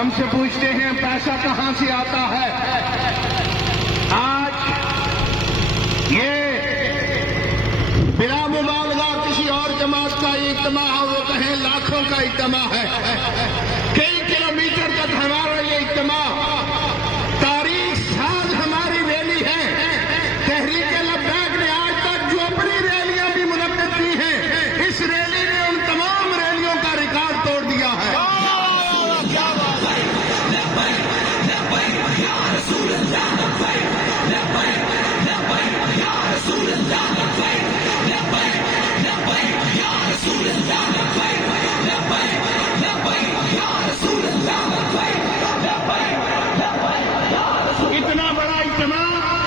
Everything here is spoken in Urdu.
ہم سے پوچھتے ہیں پیسہ کہاں سے آتا ہے؟ آج یہ بلا مبالغہ کسی اور جماعت کا اجتماع ہو وہ کہیں لاکھوں کا اجتماع ہے. کئی کلومیٹر تک ہمارا یہ اجتماع